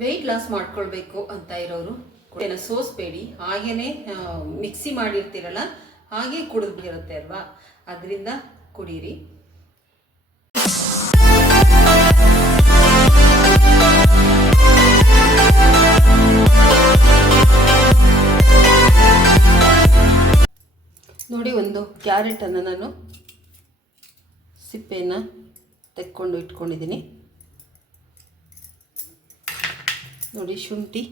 Weight loss ಮಾಡ್ಕೊಳ್ಬೇಕು ಅಂತ ಇರೋರು ಸೋಸ್ಬೇಡಿ. ಹಾಗೇನೆ ಮಿಕ್ಸಿ ಮಾಡಿರ್ತೀರಲ್ಲ, ಹಾಗೆ ಕುಡಿದು ಬಿಡುತ್ತೆ ಅಲ್ವಾ? ಅದರಿಂದ ಕುಡೀರಿ. ನೋಡಿ ಒಂದು ಕ್ಯಾರೆಟನ್ನು ನಾನು ಸಿಪ್ಪೆಯನ್ನು ತೆಕ್ಕೊಂಡು ಇಟ್ಕೊಂಡಿದ್ದೀನಿ. ನೋಡಿ, ಶುಂಠಿ.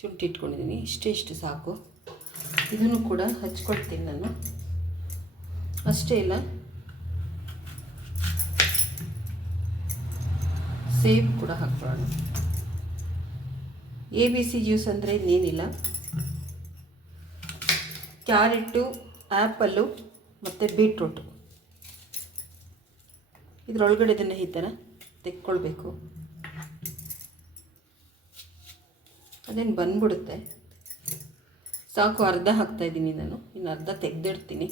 ಶುಂಠಿ ಇಟ್ಕೊಂಡಿದ್ದೀನಿ. ಇಷ್ಟೇ, ಇಷ್ಟು ಸಾಕು. ಇದನ್ನು ಕೂಡ ಹಚ್ಕೊಳ್ತೀನಿ ನಾನು. ಅಷ್ಟೇ ಇಲ್ಲ. ಸೇಬ್ ಕೂಡ ಹಾಕ್ಕೊಳ್ಳೋಣ. ಎ, ಬಿ, ಸಿ, ಜ್ಯೂಸ್ ಅಂದರೆ ಇನ್ನೇನಿಲ್ಲ. ಕ್ಯಾರೆಟು, ಆ್ಯಪಲ್ಲು ಮತ್ತು ಬೀಟ್ರೂಟು. ಇದರೊಳಗಡೆ ಇದನ್ನು ಈ ಥರ ತೆಕ್ಕೊಳ್ಬೇಕು. ಅದೇನು ಬಂದ್ಬಿಡುತ್ತೆ. ಸಾಕು, ಅರ್ಧ ಹಾಕ್ತಾಯಿದ್ದೀನಿ ನಾನು. ಇನ್ನು ಅರ್ಧ ತೆಗೆದಿಡ್ತೀನಿ.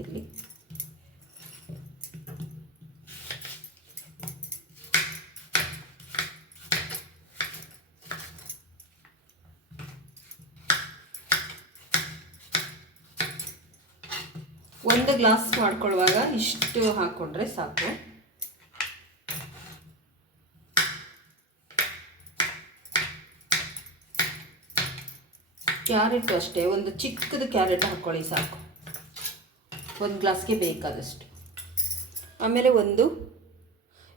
ಇರಲಿ. ಒಂದು ಗ್ಲಾಸ್ ಮಾಡ್ಕೊಳ್ಳುವಾಗ ಇಷ್ಟು ಹಾಕ್ಕೊಂಡ್ರೆ ಸಾಕು. ಕ್ಯಾರೆಟ್ ಅಷ್ಟೇ, ಒಂದು ಚಿಕ್ಕದು ಕ್ಯಾರೆಟ್ ಹಾಕ್ಕೊಳ್ಳಿ ಸಾಕು. ಒಂದು ಗ್ಲಾಸ್ಗೆ ಬೇಕಾದಷ್ಟು. ಆಮೇಲೆ ಒಂದು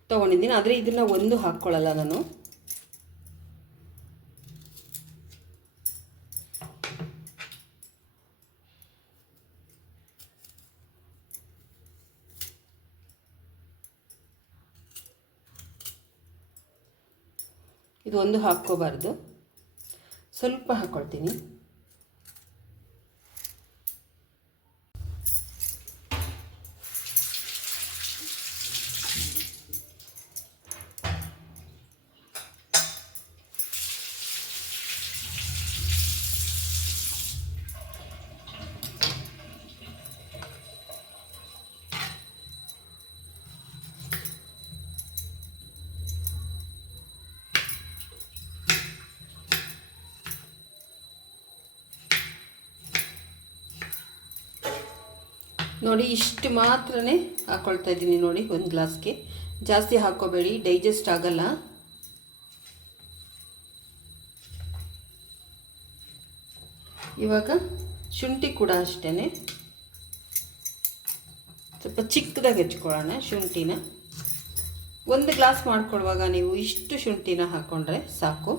ತೊಗೊಂಡಿದ್ದೀನಿ. ಆದರೆ ಇದನ್ನು ಒಂದು ಹಾಕ್ಕೊಳ್ಳಲ್ಲ ನಾನು. ಇದು ಒಂದು ಹಾಕ್ಕೋಬಾರ್ದು. ಸ್ವಲ್ಪ ಹಾಕ್ಕೊಳ್ತೀನಿ ನೋಡಿ, ಇಷ್ಟು ಮಾತ್ರನೇ ಹಾಕ್ಕೊಳ್ತಾ ಇದ್ದೀನಿ ನೋಡಿ, ಒಂದು ಗ್ಲಾಸ್ಗೆ. ಜಾಸ್ತಿ ಹಾಕ್ಕೋಬೇಡಿ ಡೈಜೆಸ್ಟ್ ಆಗಲ್ಲ. ಇವಾಗ ಶುಂಠಿ ಕೂಡ ಅಷ್ಟೇ ಸ್ವಲ್ಪ ಚಿಕ್ಕದಾಗಿ ಹೆಚ್ಕೊಳ್ಳೋಣ ಶುಂಠಿನ. ಒಂದು ಗ್ಲಾಸ್ ಮಾಡ್ಕೊಳ್ಳುವಾಗ ನೀವು ಇಷ್ಟು ಶುಂಠಿನ ಹಾಕ್ಕೊಂಡ್ರೆ ಸಾಕು.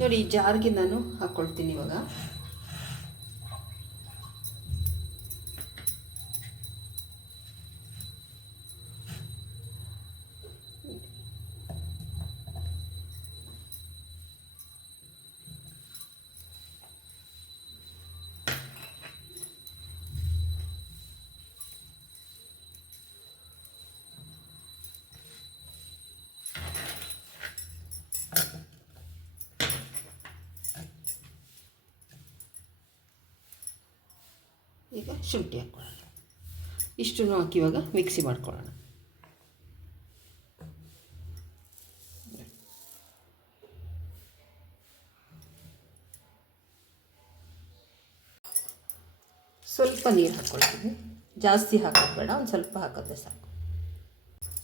ನೋಡಿ ಈ ಜಾರ್ಗೆ ನಾನು ಹಾಕ್ಕೊಳ್ತೀನಿ ಇವಾಗ. ಈಗ ಶುಂಠಿ ಹಾಕ್ಕೊಳ್ಳೋಣ. ಇಷ್ಟನ್ನು ಹಾಕಿ ಇವಾಗ ಮಿಕ್ಸಿ ಮಾಡ್ಕೊಳ್ಳೋಣ. ಸ್ವಲ್ಪ ನೀರು ಹಾಕ್ಕೊಳ್ತೀನಿ. ಜಾಸ್ತಿ ಹಾಕೋದು ಬೇಡ ಒಂದು ಸ್ವಲ್ಪ ಹಾಕೋದ್ರೆ ಸಾಕು.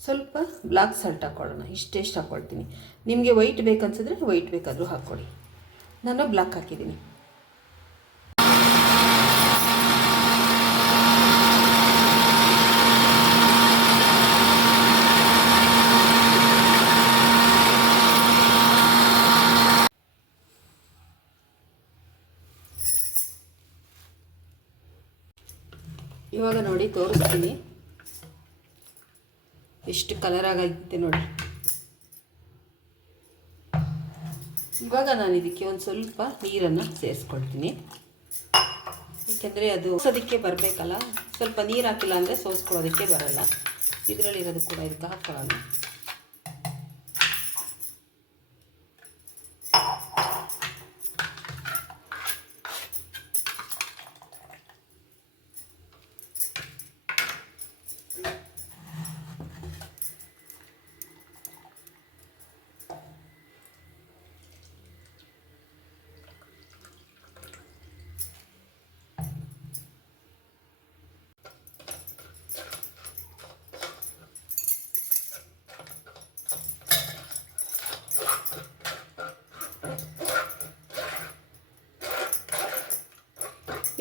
ಸ್ವಲ್ಪ ಬ್ಲ್ಯಾಕ್ ಸಾಲ್ಟ್ ಹಾಕ್ಕೊಳ್ಳೋಣ. ಇಷ್ಟೆಷ್ಟು ಹಾಕ್ಕೊಳ್ತೀನಿ. ನಿಮಗೆ ವೈಟ್ ಬೇಕನ್ಸಿದ್ರೆ ವೈಟ್ ಬೇಕಾದರೂ ಹಾಕ್ಕೊಳ್ಳಿ. ನಾನು ಬ್ಲ್ಯಾಕ್ ಹಾಕಿದ್ದೀನಿ. ಇವಾಗ ನೋಡಿ, ತೋರಿಸ್ತೀನಿ. ಎಷ್ಟು ಕಲರ್ ಆಗೈತೆ ನೋಡಿ. ಇವಾಗ ನಾನು ಇದಕ್ಕೆ ಒಂದು ಸ್ವಲ್ಪ ನೀರನ್ನು ಸೇರಿಸ್ಕೊಳ್ತೀನಿ. ಯಾಕೆಂದರೆ ಅದು ಸೋಸೋದಕ್ಕೆ ಬರಬೇಕಲ್ಲ, ಸ್ವಲ್ಪ ನೀರು ಹಾಕಿಲ್ಲ ಅಂದರೆ ಸೋಸ್ಕೊಳ್ಳೋದಕ್ಕೆ ಬರಲ್ಲ. ಇದರಲ್ಲಿರೋದು ಕೂಡ ಇದಕ್ಕೆ ಹಾಕೊಳ್ಳೋಣ.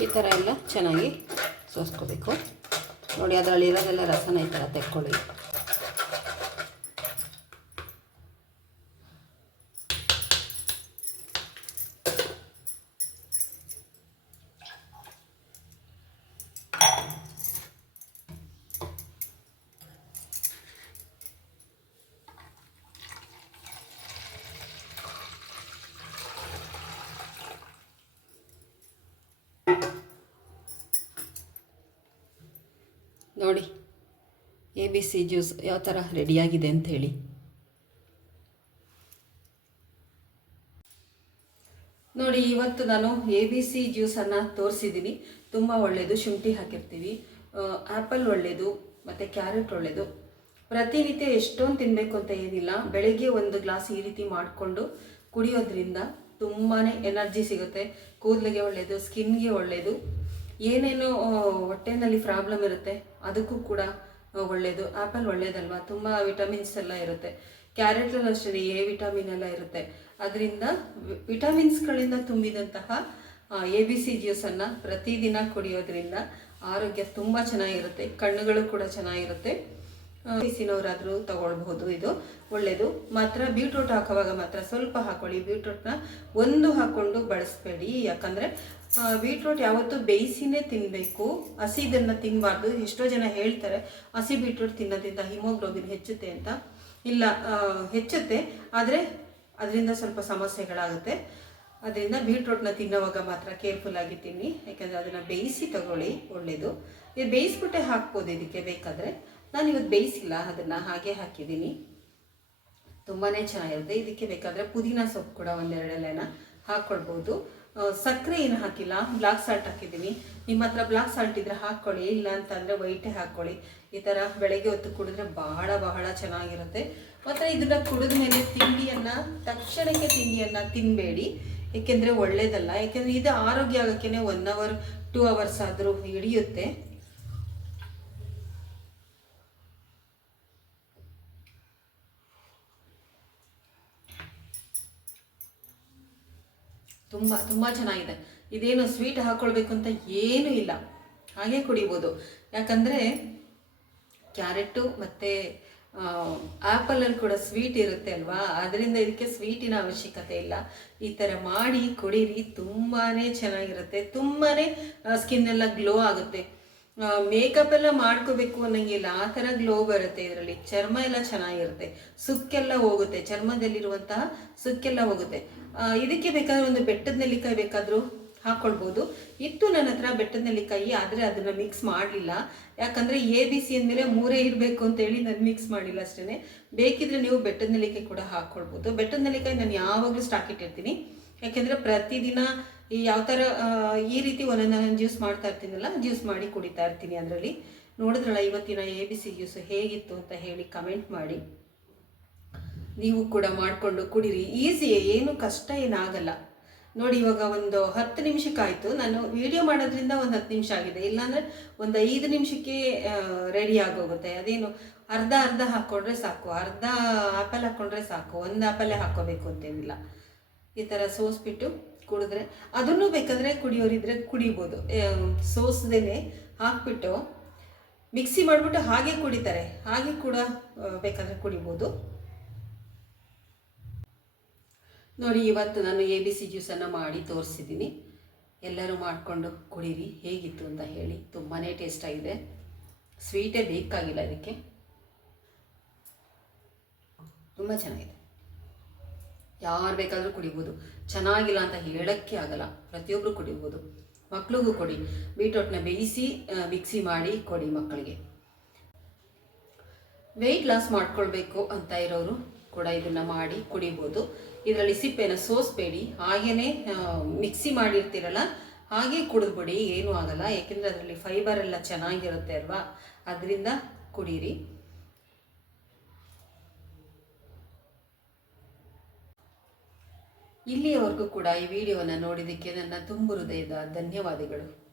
ಈ ಥರ ಎಲ್ಲ ಚೆನ್ನಾಗಿ ಸೋಸ್ಕೋಬೇಕು. ನೋಡಿ ಅದರಲ್ಲಿ ಇರೋದೆಲ್ಲ ರಸನ ಈ ಥರ ತೆಕ್ಕೊಳ್ಳಿ. ನೋಡಿ ಎ ಬಿ ಸಿ ಜ್ಯೂಸ್ ಯಾವ ಥರ ರೆಡಿಯಾಗಿದೆ ಅಂತ ಹೇಳಿ. ನೋಡಿ, ಇವತ್ತು ನಾನು ಎ ಬಿ ಸಿ ಜ್ಯೂಸನ್ನು ತೋರಿಸಿದ್ದೀನಿ ತುಂಬ ಒಳ್ಳೆಯದು ಶುಂಠಿ ಹಾಕಿರ್ತೀವಿ. ಆ್ಯಪಲ್ ಒಳ್ಳೆಯದು ಮತ್ತು ಕ್ಯಾರೆಟ್ ಒಳ್ಳೆಯದು ಪ್ರತಿನಿತ್ಯ ಎಷ್ಟೊಂದು ತಿನ್ನಬೇಕು ಅಂತ ಏನಿಲ್ಲ. ಬೆಳಗ್ಗೆ ಒಂದು ಗ್ಲಾಸ್ ಈ ರೀತಿ ಮಾಡಿಕೊಂಡು ಕುಡಿಯೋದ್ರಿಂದ ತುಂಬಾ ಎನರ್ಜಿ ಸಿಗುತ್ತೆ. ಕೂದಲಿಗೆ ಒಳ್ಳೆಯದು ಸ್ಕಿನ್ಗೆ ಒಳ್ಳೆಯದು ಏನೇನು ಹೊಟ್ಟೆನಲ್ಲಿ ಪ್ರಾಬ್ಲಮ್ ಇರುತ್ತೆ, ಅದಕ್ಕೂ ಕೂಡ ಒಳ್ಳೆಯದು ಆ್ಯಪಲ್ ಒಳ್ಳೇದಲ್ವಾ? ತುಂಬ ವಿಟಮಿನ್ಸ್ ಎಲ್ಲ ಇರುತ್ತೆ. ಕ್ಯಾರೆಟಲ್ಲೂ ಅಷ್ಟೇ ಎ ವಿಟಮಿನ್ ಎಲ್ಲ ಇರುತ್ತೆ. ಅದರಿಂದ ವಿಟಮಿನ್ಸ್ಗಳಿಂದ ತುಂಬಿದಂತಹ ಎ ಬಿ ಸಿ ಜ್ಯೂಸನ್ನು ಪ್ರತಿದಿನ ಕುಡಿಯೋದ್ರಿಂದ ಆರೋಗ್ಯ ತುಂಬ ಚೆನ್ನಾಗಿರುತ್ತೆ. ಕಣ್ಣುಗಳು ಕೂಡ ಚೆನ್ನಾಗಿರುತ್ತೆ. ಬಿಸಿನವರಾದರೂ ತಗೊಳ್ಬಹುದು. ಇದು ಒಳ್ಳೆಯದು ಮಾತ್ರ ಬೀಟ್ರೂಟ್ ಹಾಕುವಾಗ ಮಾತ್ರ ಸ್ವಲ್ಪ ಹಾಕೊಳ್ಳಿ. ಬೀಟ್ರೂಟ್ನ ಒಂದು ಹಾಕ್ಕೊಂಡು ಬಳಸಬೇಡಿ. ಯಾಕಂದರೆ ಬೀಟ್ರೂಟ್ ಯಾವತ್ತೂ ಬೇಯಿಸಿನೇ ತಿನ್ನಬೇಕು ಹಸಿದನ್ನು ತಿನ್ನಬಾರ್ದು ಎಷ್ಟೋ ಜನ ಹೇಳ್ತಾರೆ, ಹಸಿ ಬೀಟ್ರೂಟ್ ತಿನ್ನೋದ್ರಿಂದ ಹಿಮೋಗ್ಲೋಬಿನ್ ಹೆಚ್ಚುತ್ತೆ ಅಂತ. ಇಲ್ಲ ಹೆಚ್ಚುತ್ತೆ, ಆದರೆ ಅದರಿಂದ ಸ್ವಲ್ಪ ಸಮಸ್ಯೆಗಳಾಗುತ್ತೆ. ಅದರಿಂದ ಬೀಟ್ರೂಟ್ನ ತಿನ್ನೋವಾಗ ಮಾತ್ರ ಕೇರ್ಫುಲ್ ಆಗಿ ತಿನ್ನಿ. ಯಾಕಂದರೆ ಅದನ್ನು ಬೇಯಿಸಿ ತಗೊಳ್ಳಿ. ಒಳ್ಳೆಯದು ಇದು ಬೇಯಿಸ್ಬಿಟ್ಟೆ ಹಾಕ್ಬೋದು ಇದಕ್ಕೆ ಬೇಕಾದರೆ. ನಾನು ಇವತ್ತು ಬೇಯಿಸಿಲ್ಲ, ಅದನ್ನು ಹಾಗೆ ಹಾಕಿದ್ದೀನಿ. ತುಂಬಾ ಚೆನ್ನಾಗಿರುತ್ತೆ. ಇದಕ್ಕೆ ಬೇಕಾದರೆ ಪುದೀನ ಸೊಪ್ಪು ಕೂಡ ಒಂದೆರಡು ಎಲೆನ ಹಾಕ್ಕೊಳ್ಬೋದು ಸಕ್ಕರೆ ಏನು ಹಾಕಿಲ್ಲ, ಬ್ಲಾಕ್ ಸಾಲ್ಟ್ ಹಾಕಿದ್ದೀನಿ. ನಿಮ್ಮ ಹತ್ರ ಬ್ಲಾಕ್ ಸಾಲ್ಟ್ ಇದ್ರೆ ಹಾಕ್ಕೊಳ್ಳಿ ಇಲ್ಲ ಅಂತಂದರೆ ವೈಟೇ ಹಾಕ್ಕೊಳ್ಳಿ. ಈ ಥರ ಬೆಳಗ್ಗೆ ಹೊತ್ತು ಕುಡಿದ್ರೆ ಬಹಳ ಬಹಳ ಚೆನ್ನಾಗಿರುತ್ತೆ. ಮಾತ್ರ ಇದನ್ನ ಕುಡಿದ ಮೇಲೆ ತಿಂಡಿಯನ್ನು, ತಕ್ಷಣಕ್ಕೆ ತಿಂಡಿಯನ್ನು ತಿನ್ನಬೇಡಿ ಏಕೆಂದರೆ ಒಳ್ಳೇದಲ್ಲ. ಯಾಕೆಂದರೆ ಇದು ಆರೋಗ್ಯ ಆಗೋಕ್ಕೇ ಒನ್ ಅವರ್ ಟೂ ಅವರ್ಸ್ ಆದರೂ ಹಿಡಿಯುತ್ತೆ. ತುಂಬ ತುಂಬ ಚೆನ್ನಾಗಿದೆ. ಇದೇನು ಸ್ವೀಟ್ ಹಾಕ್ಕೊಳ್ಬೇಕು ಅಂತ ಏನೂ ಇಲ್ಲ. ಹಾಗೆ ಕುಡಿಬೋದು. ಯಾಕಂದರೆ ಕ್ಯಾರೆಟು ಮತ್ತು ಆ್ಯಪಲಲ್ಲಿ ಕೂಡ ಸ್ವೀಟ್ ಇರುತ್ತೆ ಅಲ್ವಾ? ಅದರಿಂದ ಇದಕ್ಕೆ ಸ್ವೀಟಿನ ಅವಶ್ಯಕತೆ ಇಲ್ಲ. ಈ ಥರ ಮಾಡಿ ಕುಡೀರಿ ತುಂಬಾ ಚೆನ್ನಾಗಿರುತ್ತೆ. ತುಂಬಾ ಸ್ಕಿನ್ ಎಲ್ಲ ಗ್ಲೋ ಆಗುತ್ತೆ. ಮೇಕಪ್ ಎಲ್ಲ ಮಾಡ್ಕೋಬೇಕು ಅನ್ನಂಗಿಲ್ಲ. ಆ ಥರ ಗ್ಲೋ ಬರುತ್ತೆ ಇದರಲ್ಲಿ. ಚರ್ಮ ಎಲ್ಲ ಚೆನ್ನಾಗಿರುತ್ತೆ. ಸುಕ್ಕೆಲ್ಲ ಹೋಗುತ್ತೆ. ಚರ್ಮದಲ್ಲಿರುವಂತಹ ಸುಕ್ಕೆಲ್ಲ ಹೋಗುತ್ತೆ. ಇದಕ್ಕೆ ಬೇಕಾದ್ರೆ ಒಂದು ಬೆಟ್ಟದ ನೆಲ್ಲಿಕಾಯಿ ಬೇಕಾದರೂ ಹಾಕ್ಕೊಳ್ಬೋದು ಇತ್ತು ನನ್ನ ಹತ್ರ ಬೆಟ್ಟದ ನೆಲ್ಲಿಕಾಯಿ, ಆದರೆ ಅದನ್ನು ಮಿಕ್ಸ್ ಮಾಡಲಿಲ್ಲ. ಯಾಕಂದರೆ ಎ ಬಿ ಸಿ ಅಂದಮೇಲೆ ಮೂರೇ ಇರಬೇಕು ಅಂತೇಳಿ ನಾನು ಮಿಕ್ಸ್ ಮಾಡಿಲ್ಲ ಅಷ್ಟೇ ಬೇಕಿದ್ರೆ ನೀವು ಬೆಟ್ಟದ ನೆಲ್ಲಿಕಾಯಿ ಕೂಡ ಹಾಕ್ಕೊಳ್ಬೋದು ಬೆಟ್ಟದ ನೆಲ್ಲಿಕಾಯಿ ನಾನು ಯಾವಾಗಲೂ ಸ್ಟಾಕ್ ಇಟ್ಟಿರ್ತೀನಿ. ಯಾಕೆಂದರೆ ಪ್ರತಿದಿನ ಈ ಯಾವ ಥರ ಈ ರೀತಿ ಒಂದೊಂದು ಜ್ಯೂಸ್ ಮಾಡ್ತಾ ಇರ್ತೀನಲ್ಲ, ಜ್ಯೂಸ್ ಮಾಡಿ ಕುಡಿತಾ ಇರ್ತೀನಿ ಅದರಲ್ಲಿ. ನೋಡಿದ್ರಲ್ಲ ಇವತ್ತಿನ ಎ ಬಿ ಸಿ ಜ್ಯೂಸ್ ಹೇಗಿತ್ತು ಅಂತ ಹೇಳಿ ಕಮೆಂಟ್ ಮಾಡಿ. ನೀವು ಕೂಡ ಮಾಡಿಕೊಂಡು ಕುಡಿರಿ. ಈಸಿಯೇ ಏನು ಕಷ್ಟ ಏನಾಗಲ್ಲ. ನೋಡಿ, ಇವಾಗ ಒಂದು ಹತ್ತು ನಿಮಿಷಕ್ಕಾಯಿತು. ನಾನು ವಿಡಿಯೋ ಮಾಡೋದ್ರಿಂದ ಒಂದು ಹತ್ತು ನಿಮಿಷ ಆಗಿದೆ. ಇಲ್ಲಾಂದರೆ ಒಂದು ಐದು ನಿಮಿಷಕ್ಕೆ ರೆಡಿ ಆಗೋಗುತ್ತೆ. ಅದೇನು ಅರ್ಧ ಅರ್ಧ ಹಾಕ್ಕೊಂಡ್ರೆ ಸಾಕು. ಅರ್ಧ ಆ್ಯಪಲ್ ಹಾಕ್ಕೊಂಡ್ರೆ ಸಾಕು. ಒಂದು ಆ್ಯಪಲ್ಲೇ ಹಾಕ್ಕೋಬೇಕು ಅಂತೇನಿಲ್ಲ. ಈ ಥರ ಸೋಸ್ಬಿಟ್ಟು ಕುಡಿದ್ರೆ ಅದನ್ನು ಬೇಕಾದರೆ ಕುಡಿಯೋರಿದ್ರೆ ಕುಡಿಬೋದು. ಸೋಸ್ದೇ ಹಾಕ್ಬಿಟ್ಟು ಮಿಕ್ಸಿ ಮಾಡಿಬಿಟ್ಟು ಹಾಗೆ ಕುಡಿತಾರೆ. ಹಾಗೆ ಕೂಡ ಬೇಕಾದರೆ ಕುಡಿಬೋದು. ನೋಡಿ, ಇವತ್ತು ನಾನು ಎ ಬಿ ಸಿ ಜ್ಯೂಸನ್ನು ಮಾಡಿ ತೋರಿಸಿದ್ದೀನಿ. ಎಲ್ಲರೂ ಮಾಡಿಕೊಂಡು ಕುಡೀರಿ. ಹೇಗಿತ್ತು ಅಂತ ಹೇಳಿ. ತುಂಬಾ ಟೇಸ್ಟಾಗಿದೆ ಸ್ವೀಟೇ ಬೇಕಾಗಿಲ್ಲ ಅದಕ್ಕೆ ತುಂಬ ಚೆನ್ನಾಗಿದೆ. ಯಾರು ಬೇಕಾದರೂ ಕುಡಿಬೋದು. ಚೆನ್ನಾಗಿಲ್ಲ ಅಂತ ಹೇಳೋಕ್ಕೆ ಆಗಲ್ಲ. ಪ್ರತಿಯೊಬ್ಬರು ಕುಡಿಬೋದು. ಮಕ್ಕಳಿಗೂ ಕೊಡಿ. ಬೀಟ್ರೋಟ್ನ ಬೇಯಿಸಿ ಮಿಕ್ಸಿ ಮಾಡಿ ಕೊಡಿ ಮಕ್ಕಳಿಗೆ. ವೆಯ್ಟ್ ಲಾಸ್ ಮಾಡ್ಕೊಳ್ಬೇಕು ಅಂತ ಇರೋರು ಕೂಡ ಇದನ್ನು ಮಾಡಿ ಕುಡಿಬೋದು. ಇದರಲ್ಲಿ ಸಿಪ್ಪೆನ ಸೋಸಬೇಡಿ. ಹಾಗೇನೆ ಮಿಕ್ಸಿ ಮಾಡಿರ್ತೀರಲ್ಲ, ಹಾಗೆ ಕುಡಿದ್ಬಿಡಿ. ಏನೂ ಆಗಲ್ಲ. ಏಕೆಂದರೆ ಅದರಲ್ಲಿ ಫೈಬರ್ ಎಲ್ಲ ಚೆನ್ನಾಗಿರುತ್ತೆ ಅಲ್ವಾ? ಅದರಿಂದ ಕುಡೀರಿ. ಇಲ್ಲಿಯವರೆಗೂ ಕೂಡ ಈ ವಿಡಿಯೋವನ್ನು ನೋಡಿದ್ದಕ್ಕೆ ನನ್ನ ತುಂಬು ಹೃದಯದ ಧನ್ಯವಾದಗಳು.